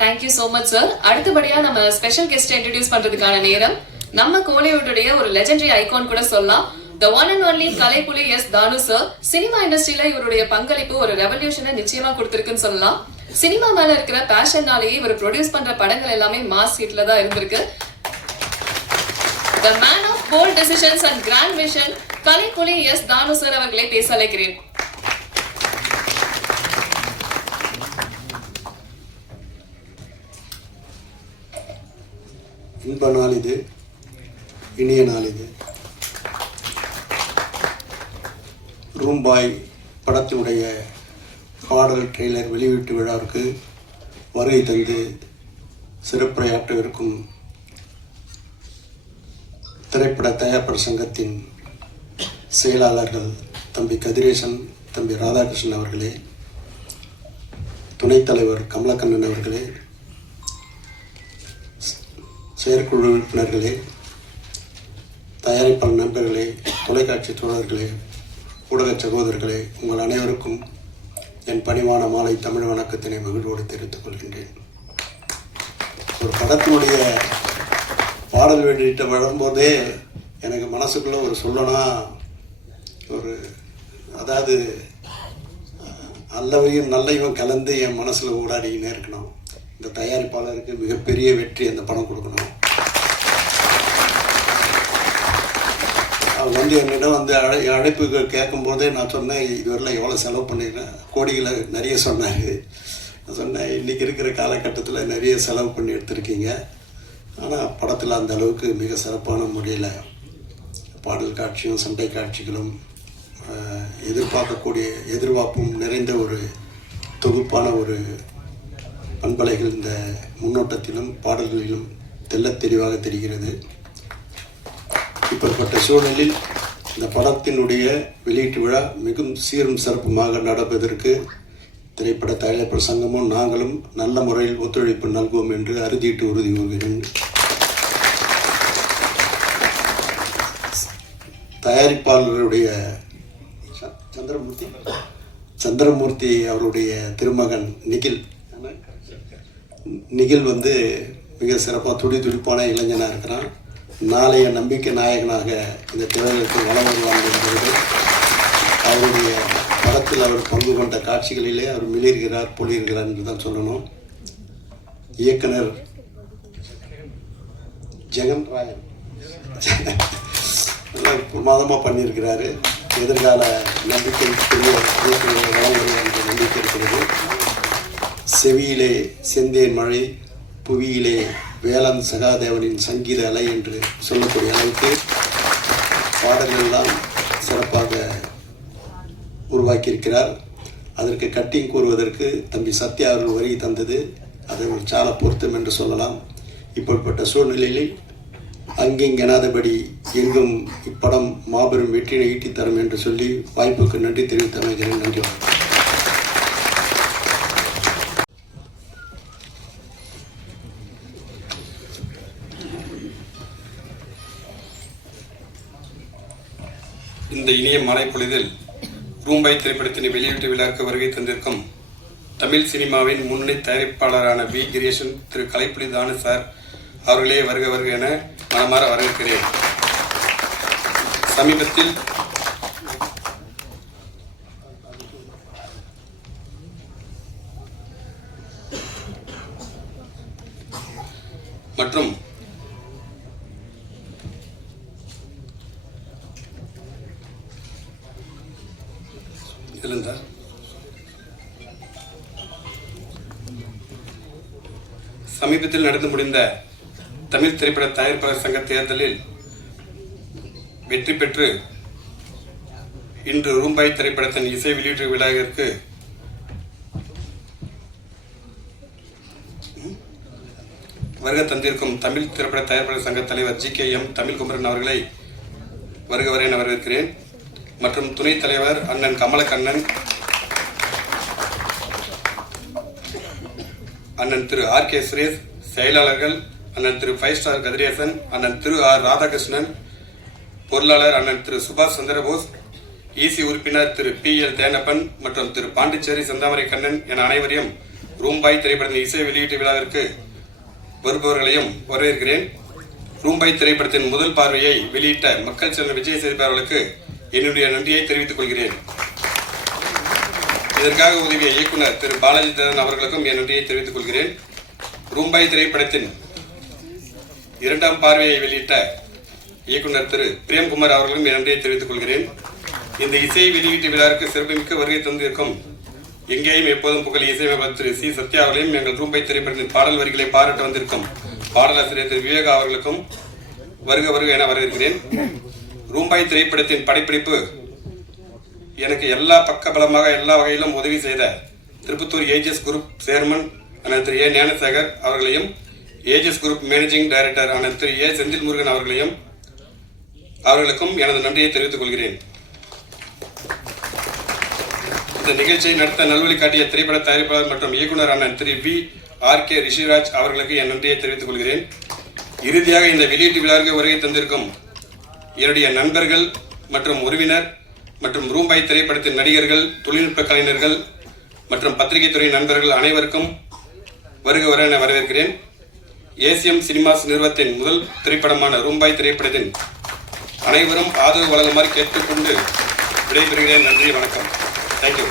Thank you so much sir. அடுத்தபடியா நம்ம special guest introduce பண்றதுக்கான நேரம். நம்ம கோலிவுட்டுடைய ஒரு லெஜெண்டரி ஐகான் கூட சொல்லலாம். The one and only Kalaipuli S Thanu sir. Cinema இண்டஸ்ட்ரியில இவருடைய பங்களிப்பு ஒரு ரெவல்யூஷனை நிச்சயமா கொடுத்திருக்குன்னு சொல்லலாம். சினிமா மேல இருக்கிற பேஷன்னாலேயே இவர் ப்ரொடியூஸ் பண்ற படங்கள் எல்லாமே மாஸ் ஹிட்ல தான் இருந்திருக்கு. The man of bold decisions and grand vision, Kalaipuli S Thanu sir அவர்களை பேச அழைக்கிறேன். இன்ப நாள் இது, இனிய நாள் இது. ரூம்பாய் படத்தினுடைய பாடல் ட்ரெய்லர் வெளியீட்டு விழாவிற்கு வருகை தந்து சிறப்புரையாற்றவிருக்கும் திரைப்பட தயாரிப்பாளர் சங்கத்தின் செயலாளர்கள் தம்பி கதிரேசன், தம்பி ராதாகிருஷ்ணன் அவர்களே, துணைத் தலைவர் கமலக்கண்ணன் அவர்களே, செயற்குழு உறுப்பினர்களே, தயாரிப்பாளர் நண்பர்களே, தொலைக்காட்சி தோழர்களே, ஊடக சகோதரர்களே, உங்கள் அனைவருக்கும் என் பணிவான மாலை தமிழ் வணக்கத்தினை மகிழ்வோடு தெரிவித்துக் கொள்கின்றேன். ஒரு படத்தினுடைய பாடல் வெளியிட்ட வரும்போதே எனக்கு மனசுக்குள்ளே ஒரு சொல்லனா ஒரு அதாவது நல்லவையும் நல்லையும் கலந்து என் மனசில் ஊடாடிக்கினே இருக்கணும். இந்த தயாரிப்பாளருக்கு மிகப்பெரிய வெற்றி அந்த படம் கொடுக்கணும். அவங்க என்னிடம் அழைப்பு கேட்கும்போதே நான் சொன்னேன், இதுவரையில் எவ்வளோ செலவு பண்ணிடுறேன், கோடிகளை நிறைய சொன்னாங்க. நான் சொன்னேன், இன்றைக்கி இருக்கிற காலகட்டத்தில் நிறைய செலவு பண்ணி எடுத்திருக்கீங்க, ஆனால் படத்தில் அந்த அளவுக்கு மிக சிறப்பான முறையில் பாடல் காட்சியும் சண்டை காட்சிகளும் எதிர்பார்ப்பும் நிறைந்த ஒரு தொகுப்பான ஒரு பண்பலைகள் இந்த முன்னோட்டத்திலும் பாடல்களிலும் தெள்ளத் தெளிவாக தெரிகிறது. இப்படிப்பட்ட சூழலில் இந்த படத்தினுடைய வெளியீட்டு விழா மிகவும் சீரும் சிறப்புமாக நடப்பதற்கு திரைப்பட தயாரிப்பாளர் சங்கமும் நாங்களும் நல்ல முறையில் ஒத்துழைப்பு நல்குவோம் என்று அறுதியிட்டு உறுதி கூறுகிறேன். தயாரிப்பாளருடைய சந்திரமூர்த்தி அவருடைய திருமகன் நிகில் மிக சிறப்பாக துடிப்பான இளைஞனாக இருக்கிறான். நாளைய நம்பிக்கை நாயகனாக இந்த திரையுலகிற்கு வலம் வருவாங்க என்பது அவருடைய படத்தில் அவர் பங்கு கொண்ட காட்சிகளிலே அவர் மிளிர்கிறார், பொழிகிறார் என்று தான் சொல்லணும். இயக்குனர் ஜெகன் ராயன் பிரமாதமாக பண்ணியிருக்கிறாரு. எதிர்கால நம்பிக்கைக்குரிய இயக்குநர் வலம் வருவார் என்ற நம்பிக்கை இருக்கிறது. செவியிலே செந்தேன் மழை, புவியிலே வேளாண் சகாதேவனின் சங்கீத அலை என்று சொல்லக்கூடிய அளவுக்கு பாடல்கள்லாம் சிறப்பாக உருவாக்கியிருக்கிறார். அதற்கு கட்டிங் கூறுவதற்கு தம்பி சத்யா அவர்கள் வருகை தந்தது அது ஒரு சால பொருத்தம் என்று சொல்லலாம். இப்படிப்பட்ட சூழ்நிலையில் அங்கெங்கெனாதபடி எங்கும் இப்படம் மாபெரும் வெற்றியை ஈட்டி தரும் என்று சொல்லி வாய்ப்புக்கு நன்றி தெரிவித்து அமைகிறேன். நன்றி. இந்த இனிய மழை பொழுதில் ரூம்பாய் திரைப்படத்தின் வெளியீட்டு விழாவுக்கு வருகை தந்திருக்கும் தமிழ் சினிமாவின் முன்னணி தயாரிப்பாளரான we கிரீஷன் Thiru Kalaipuli Thanu sir அவர்களே வருக என மனமாற வரவேற்கிறேன். சமீபத்தில் மற்றும் சமீபத்தில் நடந்து முடிந்த தமிழ் திரைப்பட தயாரிப்பாளர் சங்க தேர்தலில் வெற்றி பெற்று இன்று ரூம்பாய் திரைப்படத்தின் இசை வெளியீட்டு விழாவிற்கு வருகை தந்திருக்கும் தமிழ் திரைப்பட தயாரிப்பாளர் சங்க தலைவர் GKM தமிழ் குமரன் அவர்களை வருக என வரவேற்கிறேன். மற்றும் துணைத் தலைவர் அண்ணன் கமலக்கண்ணன், அண்ணன் திரு RK சுரேஷ், செயலாளர்கள் அண்ணன் திரு 5 ஸ்டார் கதிரேசன், அண்ணன் திரு R ராதாகிருஷ்ணன், பொருளாளர் அண்ணன் திரு சுபாஷ் சந்திரபோஸ், EC உறுப்பினர் திரு PL தேனப்பன் மற்றும் திரு பாண்டிச்சேரி செந்தாமரை கண்ணன் என அனைவரையும் ரூம்பாய் திரைப்படத்தின் இசை வெளியீட்டு விழாவிற்கு வருபவர்களையும் வரவேற்கிறேன். ரூம்பாய் திரைப்படத்தின் முதல் பார்வையை வெளியிட்ட மக்கள் செல்வன் விஜய் சேதுபதி அவர்களுக்கு என்னுடைய நன்றியை தெரிவித்துக் கொள்கிறேன். இதற்காக உதவிய இயக்குனர் திரு பாலாஜி தரன் அவர்களுக்கும் என் நன்றியை தெரிவித்துக் கொள்கிறேன். ரூம்பாய் திரைப்படத்தின் இரண்டாம் பார்வையை வெளியிட்ட இயக்குனர் திரு பிரேம்குமார் அவர்களும் என் நன்றியை தெரிவித்துக் கொள்கிறேன். இந்த இசை வெளியீட்டு விழாவிற்கு சிறப்புமிக்க வருகை தந்திருக்கும் எங்கேயும் எப்போதும் புகழ் இசையமைப்பாளர் திரு சி சத்யா அவர்களையும் எங்கள் ரூம்பாய் திரைப்படத்தின் பாடல் வரிகளை பாராட்ட வந்திருக்கும் பாடலாசிரியர் திரு விவேகா அவர்களுக்கும் வருக என வரவேற்கிறேன். ரூம்பாய் திரைப்படத்தின் படப்பிடிப்பு எனக்கு எல்லா பக்கபலமாக எல்லா வகையிலும் உதவி செய்த திருப்பத்தூர் ஏஜஸ் குரூப் சேர்மன் அண்ணன் திரு ஏ ஞானசேகர் அவர்களையும் ஏஜஸ் குரூப் மேனேஜிங் டைரக்டர் அண்ணன் திரு ஏ செந்தில் முருகன் அவர்களுக்கும் எனது நன்றியை தெரிவித்துக் கொள்கிறேன். இந்த நிகழ்ச்சியை நடத்த நல்வழி காட்டிய திரைப்பட தயாரிப்பாளர் மற்றும் இயக்குனர் அண்ணன் திரு வி ஆர் கே ரிஷிராஜ் அவர்களுக்கு என் நன்றியை தெரிவித்துக் கொள்கிறேன். இறுதியாக இந்த வெளியீட்டு விழாவிற்கு வருகை தந்திருக்கும் என்னுடைய நண்பர்கள் மற்றும் உறவினர் மற்றும் ரூம்பாய் திரைப்படத்தின் நடிகர்கள், தொழில்நுட்ப கலைஞர்கள் மற்றும் பத்திரிகை துறை நண்பர்கள் அனைவருக்கும் வருக என வரவேற்கிறேன். ஏசிஎம் சினிமாஸ் நிறுவனத்தின் முதல் திரைப்படமான ரூம்பாய் திரைப்படத்தின் அனைவரும் ஆதரவு வழங்குமாறு கேட்டுக்கொண்டு விடைபெறுகிறேன். நன்றி, வணக்கம். தேங்க்யூ.